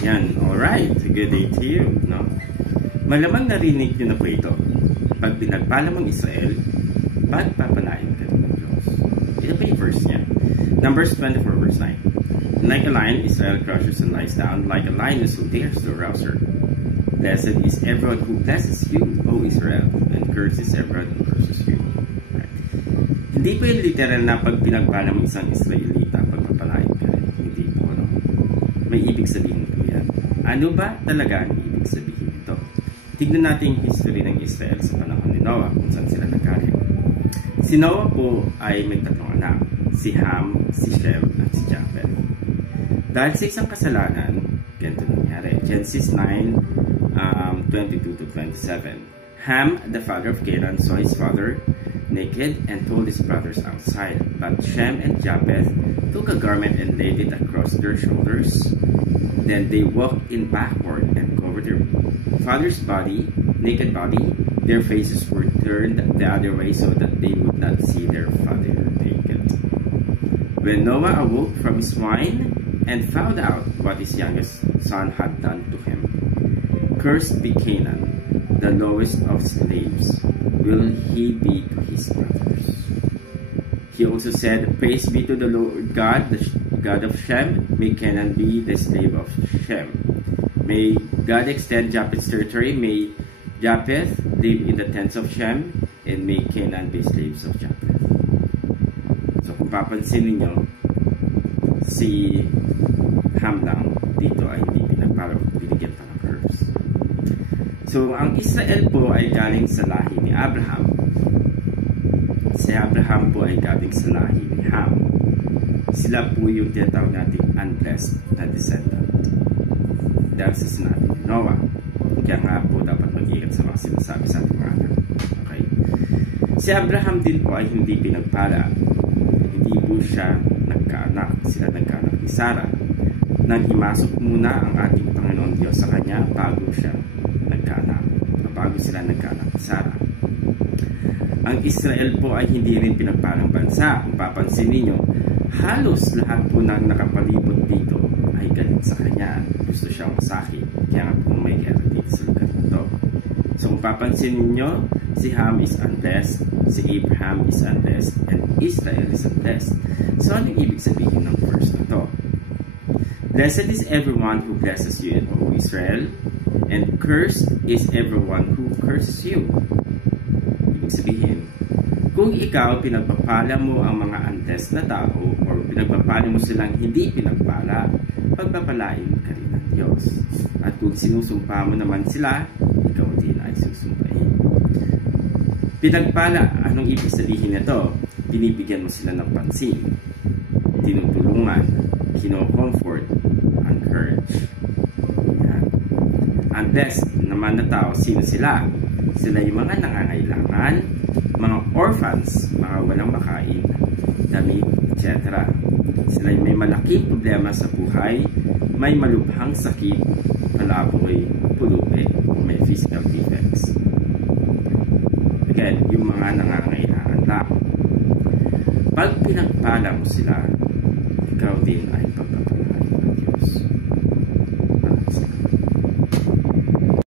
Yan, alright. Good day to you, no? Malamang narinig nyo na po ito. Pag pinagpala mong Israel, pagpapalain ka ng Diyos. Ito pa yung verse niya. Numbers 24 verse 9. Like a lion, Israel crushes and lies down. Like a lioness who dares to arouse her. Blessed is everyone who blesses you, O Israel, and curses everyone who curses you. Right. Hindi po yung literal na pag pinagpala mong isang Israelita, pagpapalain ka rin. Hindi po, no? May ibig sabihin po yan. Ano ba talaga ang ibig sabihin ito? Tignan natin yung history ng Israel sa panahon ni Noah, kung saan sila nagkaroon. Si Noah po ay may tatlong anak, si Ham, si Shem, at si Japheth. Dahil sa isang kasalanan, ganito nangyari. Genesis 9:22 to 27. Ham, the father of Canaan, saw his father naked and told his brothers outside. But Shem and Japheth took a garment and laid it across their shoulders. Then they walked in backward and covered their father's naked body. Their faces were turned the other way so that they would not see their father naked. When Noah awoke from his wine and found out what his youngest son had done to him, cursed be Canaan, the lowest of slaves, will he be to his brothers. He also said, Praise be to the Lord God, the God of Shem. May Canaan be the slave of Shem. May God extend Japheth's territory. May Japheth live in the tents of Shem. And may Canaan be slaves of Japheth. So kung papansin ninyo, si Ham lang dito ay hindi pinagpala, binigyan pa ng curse. So ang Israel po ay galing sa lahi ni Abraham. Si Abraham po ay galing sa lahi ni Ham. Sila po yung tinatawag natin unblessed na descendant. Dahil sa sinabi ni Noah. Kaya nga po dapat mag-ingat sa mga sinasabi sa ating mga anak. Okay? Si Abraham din po ay hindi pinagpala. Hindi po siya nagkaanak. Sila nagkaanak ni Sarah. Nang imasok muna ang ating Panginoon Diyos sa kanya bago siya nagkaanak. Bago sila nagkaanak ni Sarah. Ang Israel po ay hindi rin pinagpalang bansa. Kung papansin ninyo, halos lahat po ng nakapalibot dito ay galit sa kanya. Gusto siyang masakit. Kaya nga po may gera dito sa lugar na to. So kung papansin ninyo, si Ham is unblessed, si Abraham is unblessed, and Israel is unblessed. So ano yung ibig sabihin ng verse na to? Blessed is everyone who blesses you, O Israel, and cursed is everyone who curses you. Ibig sabihin, kung ikaw pinagpapala mo ang mga unblessed na tao o pinagpapala mo silang hindi pinagpala, pagpapalain ka rin ng Diyos. At kung sinusumpa mo naman sila, ikaw din ay susumpahin. Pinagpala, anong ibig sabihin nito? Binibigyan mo sila ng pansin, tinutulungan, kino-comfort, encourage. Yan. Unblessed naman na tao, sino sila? Sila yung mga nangangailangan, mga orphans, mga walang makain, damit, etc. Sila yung may malaking problema sa buhay, may malubhang sakit, palaboy, pulubi, o may physical defects. Again, yung mga nangangailangan lang. Pag pinagpala mo sila, ikaw din ay